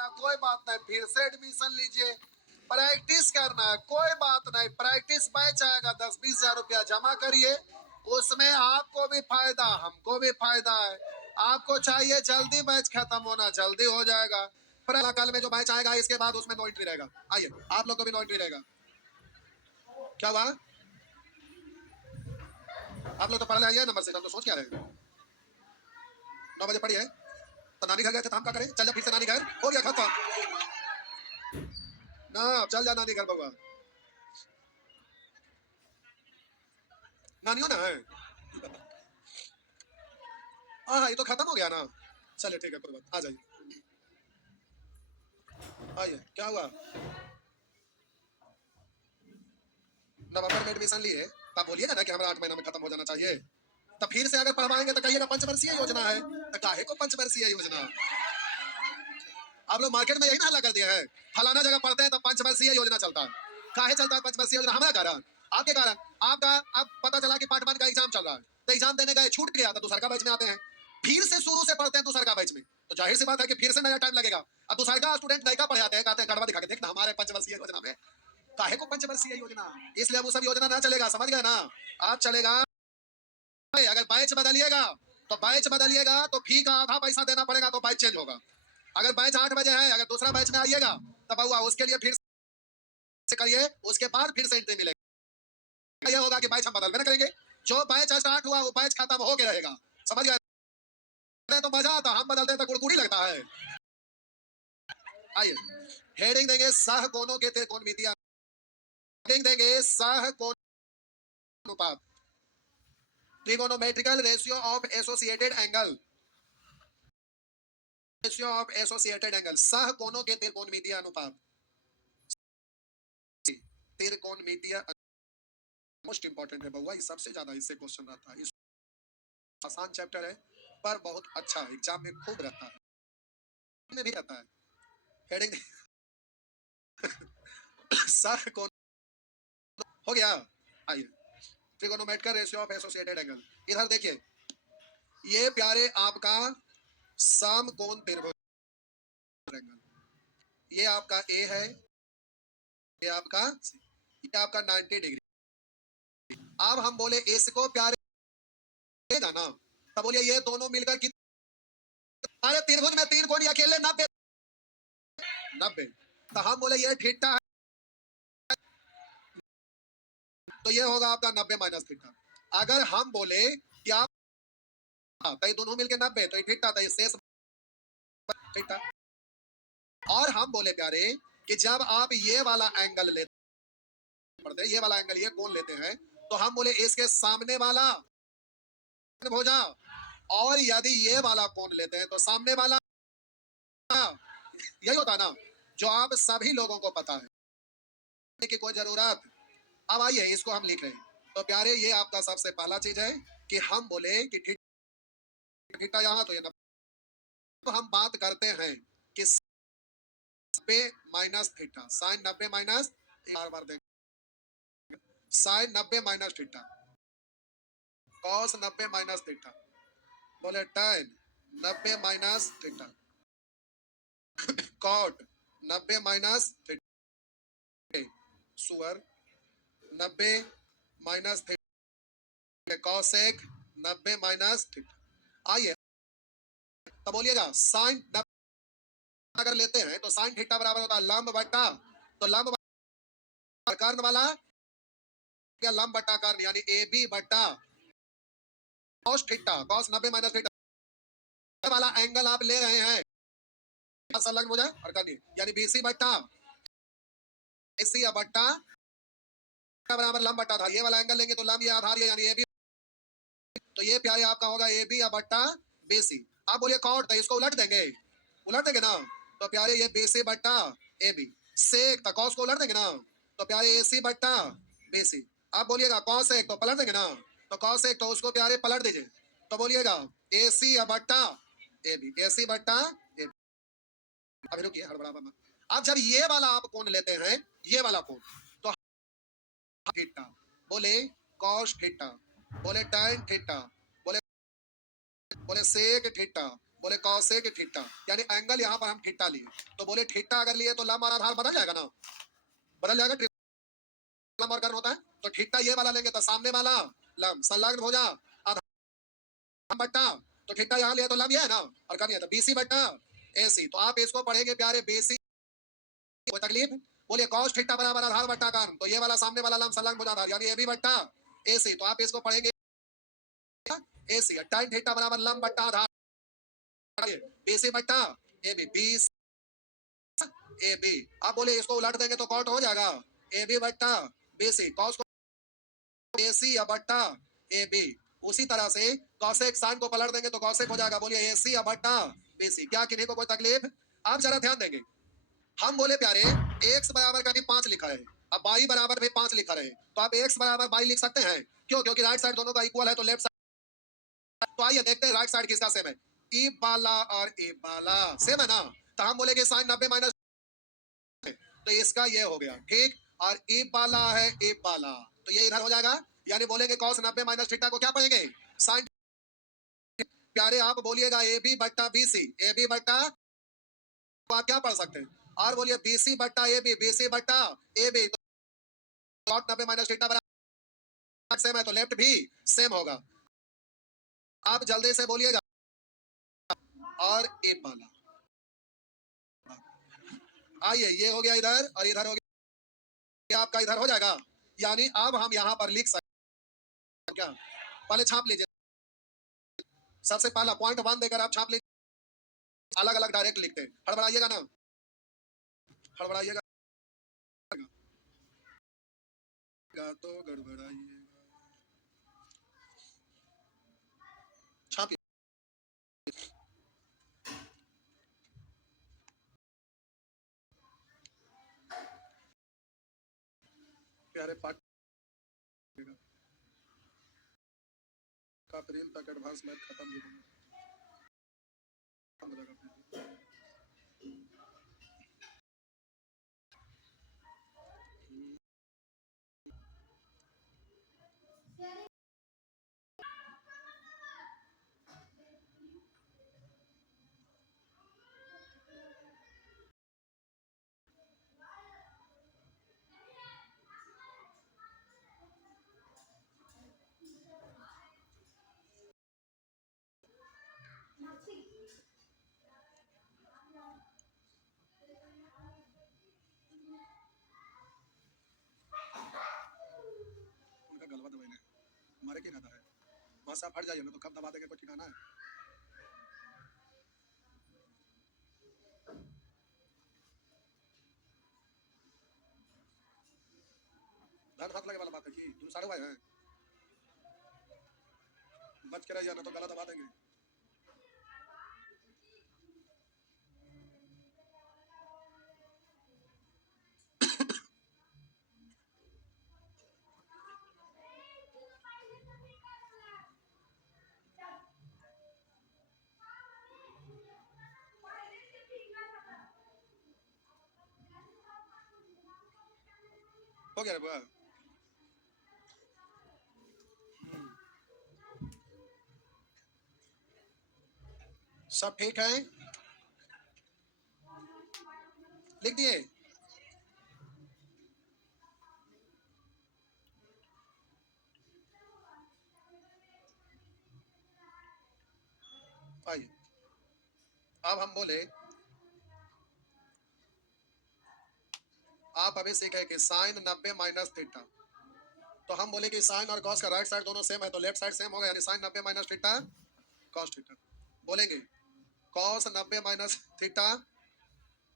गया, कोई बात नहीं, फिर से एडमिशन लीजिए, प्रैक्टिस करना है, कोई बात नहीं, प्रैक्टिस बैच आएगा, 10-20 हजार रुपया जमा करिए, उसमें आपको भी फायदा, हमको भी फायदा है। आपको चाहिए जल्दी बैच खत्म होना, जल्दी हो जाएगा। फिर कल में जो बैच आएगा इसके बाद उसमें नो एंट्री रहेगा। आइए, आप लोग को भी नो एंट्री रहेगा। क्या हुआ? आप लोग तो पढ़ ले आइए नंबर से, हम तो सोच क्या रहे हैं। 9 बजे पढ़िए, तो नानी घर गए थे तो हम क्या करें? चल जा फिर से नानी घर, हो गया खत्म ना, चल जा नानी घर बउआ, नानियों ना है। हाँ ये तो खत्म हो गया ना। चलिए ठीक है, कोई बात, आ जाइए, आइए। क्या हुआ? नवंबर में एडमिशन लिए, तब बोलिएगा ना कि हमारा 8 महीना में खत्म हो जाना चाहिए। तो फिर से अगर पढ़वाएंगे तो कहिएगा पंचवर्षीय योजना है, तो काहे को पंचवर्षीय योजना? आप लोग मार्केट में यही ना हल्ला कर दिया है, फलाना जगह पढ़ते हैं तो पंचवर्षीय योजना चलता है। काहे चलता है पंचवर्षीय योजना? हमारा कारण, आपके कारण। आपका अब पता चला कि पार्ट 1 का एग्जाम चल रहा है, तो एग्जाम देने गए, छूट गया, तो दूसरा का बैच में आते हैं, फिर से शुरू से पढ़ते हैं दूसरा का बैच में, तो जाहिर सी बात है कि फिर से नया टाइम लगेगा। अब दूसरा का स्टूडेंट नया पढ़े आते हैं, कहते हैं गड़बड़ दिखा के देखना हमारे पंचवर्षीय योजना में, काहे को पंचवर्षीय योजना? इसलिए वो सब योजना ना चलेगा, समझ गए ना? आप चलेगा, अगर बैच बदलिएगा तो बैच बदलिएगा तो फी का आधा पैसा देना पड़ेगा, तो बैच चेंज होगा। अगर बैच 8 बजे है, अगर दूसरा बैच में आइएगा तब हुआ, उसके लिए फिर से करिए, उसके बाद फिर से एंट्री मिलेगा। यह होगा कि बैच हम बदल में करेंगे, जो बैच स्टार्ट हुआ वो बैच खत्म हो के रहेगा, समझ गए? तो मजा आता, हम बदलते हैं तो कुड़कुड़ी लगता है। आइए, हेडिंग देंगे सह कोणों के त्रिकोणमितीय, हेडिंग देंगे सह कोण अनुपात, trigonometrical ratio of associated angle, ratio of associated angle, सह कोणों के त्रिकोणमितीय अनुपात, त्रिकोणमितीय। मोस्ट इंपॉर्टेंट है बउआ, सबसे ज्यादा इससे क्वेश्चन आता है। आसान चैप्टर है पर बहुत अच्छा, एग्जाम में खूब रहता है, में भी रहता है। हेडिंग सह कोण हो गया। आइए, trigonometrical ratio of associated angle, इधर देखिए, ये प्यारे आपका समकोण त्रिभुज एंगल, ये आपका ए है, ये आपका, ये आपका 90 डिग्री। अब हम बोले इसको प्यारे ना, तब बोलिए ये दोनों मिलकर कितने? अरे त्रिभुज में 3 कोण अकेले 90, 90, तो हम बोले ये थीटा है, तो ये होगा आपका 90 माइनस थीटा। अगर हम बोले कि आप तो ये दोनों मिलकर 90, तो ये थीटा, तो ये शेष थीटा। और हम बोले प्यारे कि जब आप ये वाला एंगल लेते पड़ते, ये वाला एंगल, ये कोण लेते हैं, तो हम बोले इसके सामने वाला हो जा, और यदि ये वाला कोण लेते हैं तो सामने वाला, यही होता ना जो आप सभी लोगों को पता है कि कोई जरूरत। अब आइए इसको हम लिख रहे हैं, तो प्यारे ये आपका सबसे पहला चीज है कि हम बोले कि थीटा यहाँ, तो ये 90, तो हम बात करते हैं कि 90 माइनस थीटा, साइन 90 माइनस, बार बार देख, sine 90 minus theta, cos 90 minus theta, बोले tan 90 minus theta, cot 90 minus theta, सुअर 90 minus theta, cosec 90 minus theta. आइए, तब बोलिएगा साइन अगर लेते हैं तो साइन थीटा बराबर होता है लंब बट्टा, तो लंब कर्ण वाला या लंब बट्टा कर्ण, यानी ए बी बट्टा cos theta, cos 90 minus theta वाला एंगल आप ले रहे हैं, संलग्न हो जाए और कर दिए, यानी बीसी बट्टा एसी बट्टा बराबर लंब बट्टा आधार, ये वाला एंगल लेंगे तो लंब या आधार, यानी ए बी, तो ये प्यारे आपका होगा ए बी बट्टा बीसी। आप बोलिए कॉट, तो इसको उलट देंगे ना, तो प्यारे ये बीसी बट्टा ए बी, सेक तो कॉस को उलट देंगे ना, तो प्यारे एसी बट्टा बीसी। आप बोलिएगा कॉस एक, तो पलट देंगे ना, तो कॉस एक, तो उसको प्यारे पलट दीजिए, तो बोलिएगा एसी बट्टा ए बी, एसी बट्टा ए बी। अभी रुकिए, हड़बड़ा मत। अब जब ये वाला आप कोण लेते हैं, ये वाला कोण, तो थीटा, बोले कॉस थीटा, बोले tan थीटा, बोले बोले सेक थीटा, बोले कौसेक थीटा, यानी एंगल यहाँ पर हम थीटा लिए, तो बोले थीटा अगर लिए तो लंब और आधार बदल जाएगा ना, बदल जाएगा, लंब और कर्ण होता है, तो थीटा ये वाला लेंगे तो सामने वाला लंब संलग्न हो जा आधार बट्टा, तो थीटा यहाँ लिया तो लंब ये है ना, और कर्ण ये, तो बीसी बट्टा एसी। तो आप इसको पढ़ेंगे प्यारे बीसी, कोई तकलीफ, बोलिए कॉस थीटा बराबर आधार बट्टा कर्ण, तो ये वाला सामने वाला लंब संलग्न हो जा आधार, यानी ए बी बट्टा एसी। तो आप इसको पढ़ेंगे एसी, tan थीटा बराबर लंब बट्टा आधार, बीसी बट्टा ए बी, बीस ए बी। अब बोले इसको उलट देंगे तो कॉट हो जाएगा ए बी बट्टा बीसी, कॉस को एसी या बट्टा ए बी। उसी तरह से कॉसेक साइन को पलट देंगे तो कॉसेक हो जाएगा, बोलिए एसी या बट्टा बीसी। क्या किन्हीं को कोई तकलीफ? आप जरा ध्यान देंगे, हम बोले प्यारे x बराबर का भी 5 लिखा है, अब y बराबर भी 5 लिखा है, तो आप x बराबर y लिख सकते हैं, क्यों? क्योंकि राइट साइड दोनों का इक्वल है, तो लेफ्ट साइड, तो आइए देखते हैं राइट साइड किसका सेम है, ई वाला और ए वाला सेम है ना, तो हम बोलेंगे साइन 90 माइनस, तो इसका ये हो गया ठीक, और ई वाला है ए वाला, तो ये इधर हो जाएगा, यानी बोलेंगे cos 90 माइनस थीटा को क्या पढ़ेंगे, साइन। प्यारे आप बोलिएगा ए बी बट्टा बी सी, ए बी बट्टा, तो आप क्या पढ़ सकते हैं, और बोलिए बी सी बट्टा ए बी, बी सी बट्टा ए बी, तो 90 माइनस थीटा बराबर सेम है, तो लेफ्ट भी सेम होगा। आप जल्दी से बोलिएगा, और ए वाला, आइए ये हो गया इधर, और इधर हो गया आपका, इधर हो जाएगा, यानी अब हम यहाँ पर लिख सकते हैं क्या, पहले छाप लीजिए, सबसे पहला पॉइंट 1 देकर आप छाप लीजिए, अलग अलग डायरेक्ट लिखते हैं, हड़बड़ाइएगा ना, हड़बड़ाइएगा तो गड़बड़ाइएगा, छापिए प्यारे पाठ का अप्रैल तक एडवांस मैथ खत्म हो जाएगा। उनका गलवा दबाइने मारे की रहता है, वहां से आप हट जाइए ना, तो कब दबा देंगे कोई ठिकाना है। धन हाथ लगे वाला बात है कि तुम सारे भाई हैं, बच के रह जाना तो गला दबा देंगे। हो गया रे बुआ, सब ठीक है, लिख दिए, आइए अब हम बोले, आप अभी सीखे कि साइन 90 माइनस थीटा, तो हम बोले कि साइन और कॉस का राइट साइड दोनों सेम है, तो लेफ्ट साइड सेम होगा, यानी sine 90 minus theta cos theta. बोलेंगे कॉस 90 माइनस थीटा,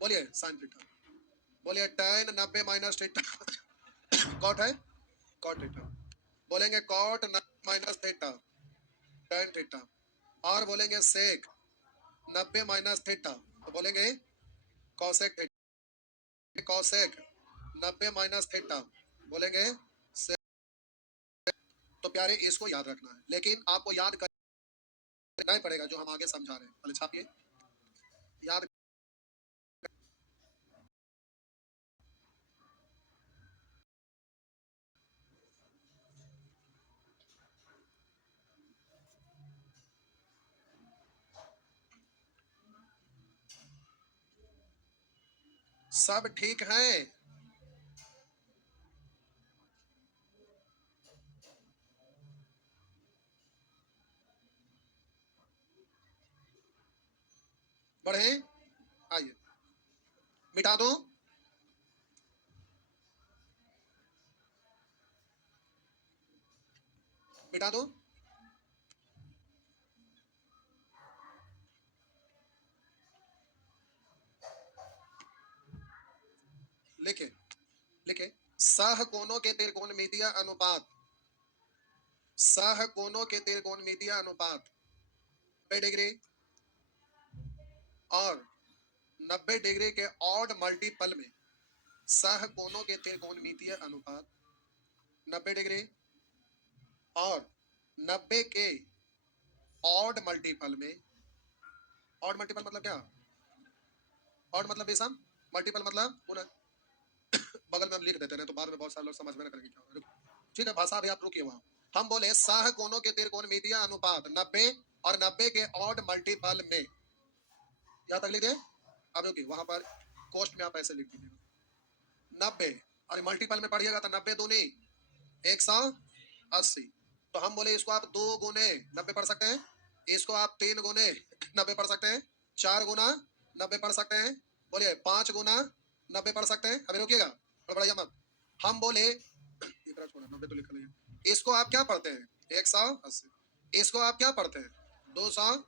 बोलिए साइन थीटा, बोलिए tan 90 माइनस थीटा कॉट है, कॉट थीटा, बोलेंगे cot 90 minus theta tan theta, और बोलेंगे सेक 90 माइनस थीटा, तो बोलेंगे cosec theta, cosec 90 minus theta, बोलेंगे सेक। तो प्यारे इसको याद रखना है, लेकिन आपको याद करना ही पड़ेगा जो हम आगे समझा रहे हैं, पहले छापिए, याद। सब ठीक है? बढ़े? आइए, मिटा दो, मिटा दो। लिखे, लिखे। सह कोनों के त्रिकोणमितीय अनुपात, सह कोनों के त्रिकोणमितीय अनुपात 90 डिग्री और 90 डिग्री के ऑड मल्टीपल में, सह कोनों के त्रिकोणमितीय अनुपात 90 डिग्री और 90 के ऑड मल्टीपल में। ऑड मल्टीपल मतलब क्या? ऑड मतलब बेसम, मल्टीपल मतलब गुना। बगल में हम लिख देते हैं तो बाद में बहुत सारे लोग समझ में ना करेंगे क्या होगा। ठीक है, भाषा अभी आप रुकिए वहां। हम बोले सह कोनों के त्रिकोणमितीय अनुपात 90 और 90 के ऑड मल्टीपल में। यहां तक लिख दे। अब रुकिए, वहां पर कोष्ट में आप ऐसे लिख दीजिएगा 90 और मल्टीपल में पढ़िएगा तो 90 दूनी 180। तो हम बोले इसको आप 2 गुने 90 पढ़ सकते हैं, इसको आप 3 गुने 90 पढ़ सकते हैं, 4 गुना 90 पढ़ सकते हैं, बोलिए 5 गुना 90 पढ़ सकते हैं। अभी रुकिएगा, बड़बड़ाइया मत। हम बोले इतना छोड़ा 90 तो लिख लिया। इसको आप क्या पढ़ते हैं? 180। इसको आप क्या पढ़ते हैं? 200।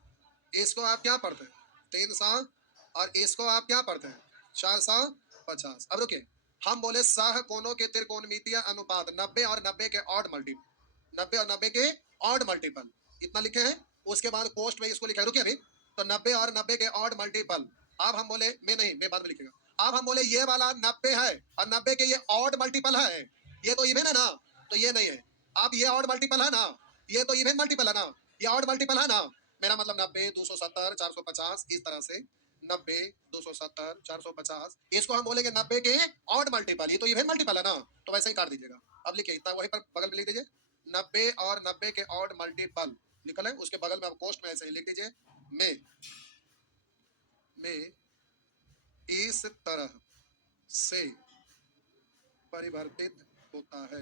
इसको आप क्या पढ़ते हैं? 300। और इसको आप क्या पढ़ते हैं? 450। अब रुकिए, हम बोले सह कोनों के त्रिकोणमितीय अनुपात 90 और 90 के ऑड मल्टीपल, 90 और 90 के ऑड मल्टीपल इतना लिखे हैं। उसके बाद पोस्ट में इसको लिखा है, रुकिए अभी। तो 90 और 90 के ऑड मल्टीपल। अब हम बोले मैं नहीं, मैं बाद में लिखेगा। अब हम बोले ये वाला 90 है और 90 के ये ऑड मल्टीपल है, ये तो इवन है ना, तो ये नहीं है। अब ये ऑड मल्टीपल है ना, ये तो इवन मल्टीपल है ना, ये ऑड मल्टीपल है ना। मेरा मतलब 90, 270, 450 इस तरह से। 90, 270, 450 इसको हम बोलेंगे 90 के ऑड मल्टीपल, ये तो इवन मल्टीपल है ना, तो वैसे ही काट दीजिएगा। अब लिखिए, इतना वहीं पर बगल में लिख दीजिए 90 और 90 के ऑड मल्टीपल निकल है। उसके बगल में आप कोष्ट में ऐसे ही लिख दीजिए में इस तरह से परिवर्तित होता है,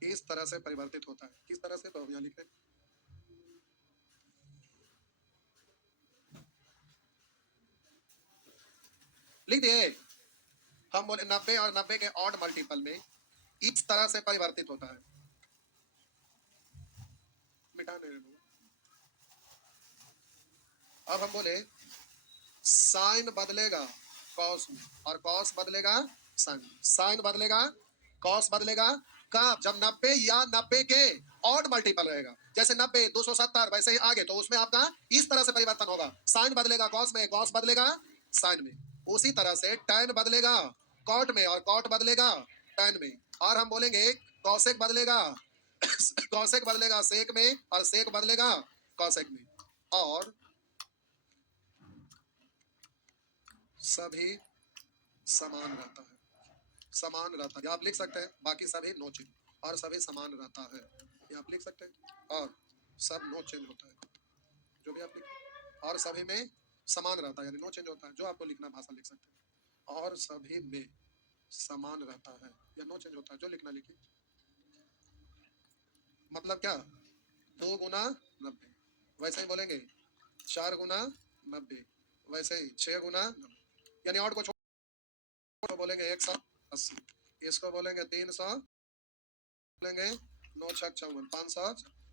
इस तरह से परिवर्तित होता है। किस तरह से? तो हम यहाँ लिख रहे हैं, लिख दिए। हम बोले 90 और 90 के ऑड मल्टीपल में इस तरह से परिवर्तित होता है। मिटाने दो। अब हम बोले साइन बदलेगा कॉस में और कॉस बदलेगा साइन, साइन बदलेगा कॉस बदलेगा कब? जब 90 या 90 के ऑड मल्टीपल रहेगा। जैसे 90, 270 वैसे ही आगे, तो उसमें आपका इस तरह से परिवर्तन होगा। साइन बदलेगा कॉस में, कॉस बदलेगा साइन में। उसी तरह से टैन बदलेगा कॉट में और कॉट बदलेगा टैन में। और हम बोलेंगे कॉसेक बदलेगा कॉसेक बदलेगा सेक में और सेक बदलेगा कॉसेक में। और सभी समान रहता है, समान रहता है। आप लिख सकते हैं बाकी सभी नो चेंज, और सभी समान रहता है, ये आप लिख सकते हैं। और सब नो चेंज होता है, जो भी आप लिख, और सभी में समान रहता है यानी नो चेंज होता है। जो आपको लिखना भाषा लिख सकते हैं। और सभी में समान रहता है या नो चेंज होता है, जो लिखना लिखिए। मतलब क्या? 2 गुना 90 वैसे ही बोलेंगे, 4 गुना 90 वैसे ही, 6 गुना 90 यानी और को छोड़ बोलेंगे 180, इसको बोलेंगे 300, बोलेंगे 9 छक 54, 500।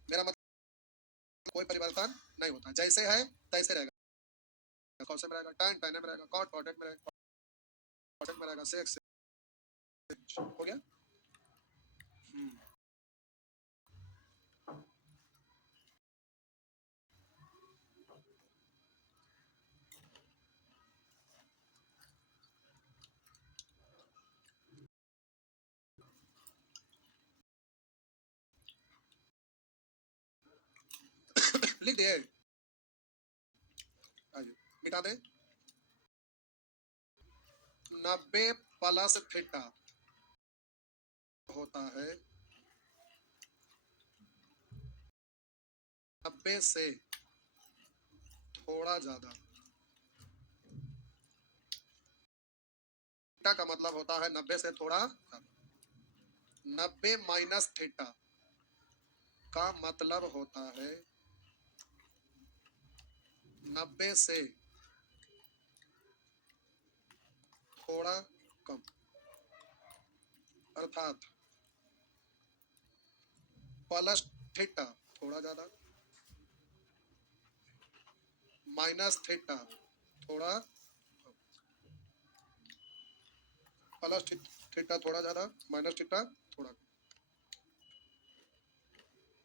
मेरा मतलब कोई परिवर्तन नहीं होता, जैसे है तैसे रहेगा। कौन से में रहेगा? टैन टैन में रहेगा, कॉट कॉटेट में रहेगा, कॉटेट में रहेगा, सेक सेक। हो गया। लिख दिए, मिटा दे। 90 प्लस थीटा होता है 90 से थोड़ा ज्यादा थीटा का मतलब होता है 90 से थोड़ा 90 माइनस थीटा का मतलब होता है 90 से थोड़ा कम, अर्थात प्लस थीटा थोड़ा ज्यादा माइनस थीटा थोड़ा प्लस थीटा थोड़ा ज्यादा माइनस थीटा थोड़ा।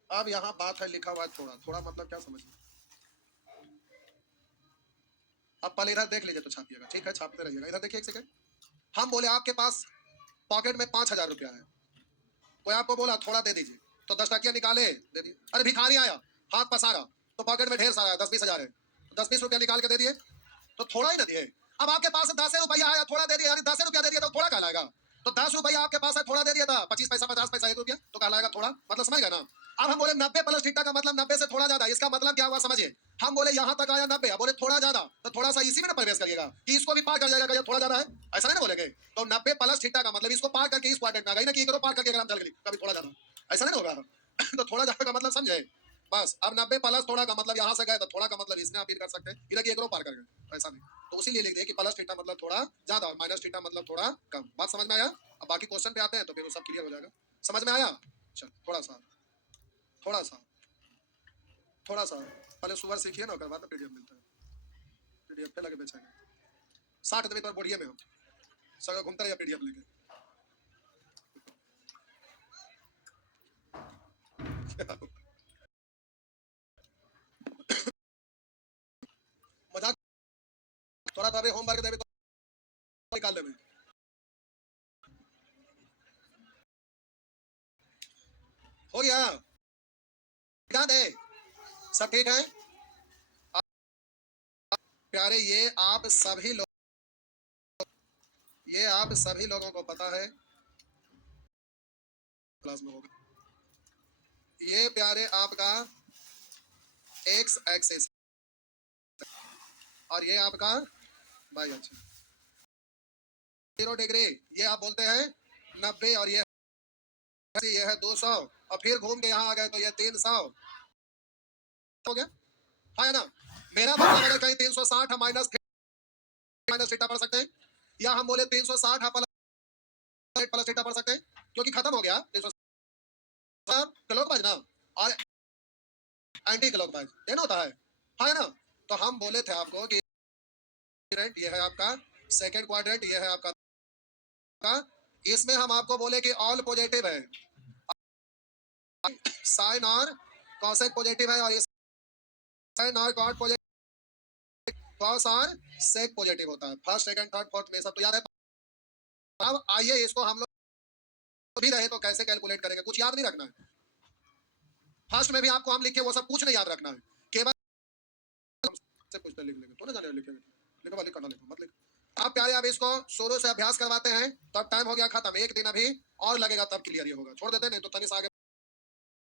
अब यहाँ बात है लिखा हुआ थोड़ा थोड़ा मतलब क्या समझिए। अब पहले इधर देख लीजिए तो छापिएगा, ठीक है, छापते रहिएगा। इधर देखिए एक सेकंड, हम बोले आपके पास पॉकेट में 5,000 रुपया है, कोई आपको बोला थोड़ा दे दीजिए, तो 10 टकिया निकाले दे दिए। अरे भिखारी आया हाथ पसारा, तो पॉकेट में ढेर सारा 10-20 हजार है, 10-20 रुपया निकाल के दे दिए, तो थोड़ा ही ना दिए। अब आपके पास 10 रुपया आया, थोड़ा दे दिया, यानी 10 रुपया दे दिया तो थोड़ा कहलाएगा। तो 10 रुपया आपके पास है, थोड़ा दे दिया था, 25 पैसा 50 पैसा 1 रुपया, तो कहलाएगा थोड़ा, मतलब समझ गए ना। अब हम बोले 90 प्लस थीटा का मतलब 90 से थोड़ा ज्यादा, इसका मतलब क्या हुआ समझिए। हम बोले यहाँ तक आया 90, अब बोले थोड़ा ज्यादा, तो थोड़ा सा इसी में ना प्रवेश करिएगा कि इसको भी पार कर जाएगा, ये थोड़ा ज्यादा है, ऐसा नहीं ना बोलेंगे। तो 90 प्लस थीटा का मतलब इसको पार करके इस क्वाड्रेंट में आ गई ना, कि करो पार करके अगर हम चल गए कभी थोड़ा ज्यादा, ऐसा नहीं होगा। तो थोड़ा ज्यादा का मतलब समझे बस। अब 90 प्लस थोड़ा का मतलब यहाँ से गए, तो थोड़ा का मतलब इसने अपील कर सकते हैं, इधर की एक रो पार कर गए, ऐसा नहीं। तो उसी लिए लिख दिए कि प्लस थीटा मतलब थोड़ा ज्यादा और माइनस थीटा मतलब थोड़ा कम। बात समझ में आया। अब बाकी क्वेश्चन पे आते हैं तो फिर वो सब क्लियर हो जाएगा। समझ में आया। चल थोड़ा सा थोड़ा सा थोड़ा सा पहले सुवर सीखिए ना, उसके बाद पीडीएफ मिलता है, पीडीएफ पे लगे बेचेंगे 60 दिन पर बढ़िया में हम सगा घूमता रहिए पीडीएफ लेके। मजाक थोड़ा सा होमवर्क देवे तो निकाल ले। हो गया याद है, सब ठीक है प्यारे। ये आप सभी लोगों को पता है, क्लास में होगा ये प्यारे आपका एक्स एक्सिस और ये आपका वाई एक्सिस। 0 डिग्री ये आप बोलते हैं 90 और ये है 200 और फिर घूम के यहाँ आ गए तो ये 300 हो गया, है ना। मेरा मतलब अगर कहीं 360 माइनस माइनस थीटा पढ़ सकते हैं, या हम बोले 360 प्लस थीटा पढ़ सकते हैं, क्योंकि खत्म हो गया 360 क्लॉकवाइज ना और एंटी क्लॉकवाइज दोनों होता है ना। तो हम बोले थे आपको कि ये है आपका सेकंड क्वाड्रेंट, ये है आपका, इसमें हम आपको बोले कि ऑल पॉजिटिव है, साइन और कॉसेक पॉजिटिव है, और ये साइन और कॉट पॉजिटिव, कॉस और सेक पॉजिटिव होता है, फर्स्ट सेकंड थर्ड फोर्थ में सब तो याद है। अब आइए इसको हम लोग भी रहे तो कैसे कैलकुलेट करेंगे, कुछ याद नहीं रखना है। फर्स्ट में भी आपको हम लिखे वो सब कुछ नहीं याद रखना है, केवल से पूछते लिख लेंगे तो ना जाने लिखेंगे, लिखो वाली करना लिखो मत लिखो। आप प्यारे अब इसको शुरू से अभ्यास करवाते हैं, तब टाइम हो गया खत्म, एक दिन अभी और लगेगा तब क्लियर ये होगा, छोड़ देते नहीं तो तनिस आगे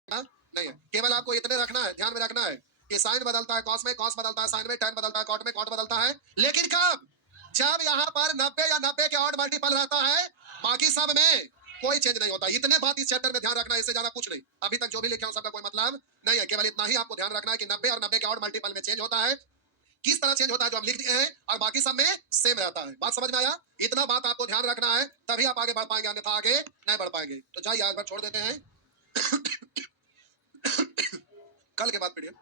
नहीं है। केवल आपको इतने रखना है, ध्यान में रखना है कि साइन बदलता है कॉस में, कॉस बदलता है साइन में, tan बदलता है कॉट में, कॉट बदलता है, लेकिन कब, जब यहाँ पर 90 या 90 के ऑड मल्टीपल रहता है, बाकी सब में कोई चेंज नहीं होता। इतने बात इस चैप्टर में ध्यान रखना है, इससे ज्यादा कुछ नहीं। अभी तक जो भी लिखे हैं सबका कोई मतलब नहीं है, केवल इतना ही आपको ध्यान रखना है कि 90 और 90 के ऑड मल्टीपल में चेंज होता है, किस तरह चेंज होता है जो हम लिख दिए हैं, और बाकी सब में सेम रहता है। बात समझ में आया। इतना बात आपको ध्यान रखना है, तभी आप आगे बढ़ पाएंगे, अन्यथा आगे नहीं बढ़ पाएंगे। तो जाइए आज छोड़ देते हैं, कल के बाद पीडीएफ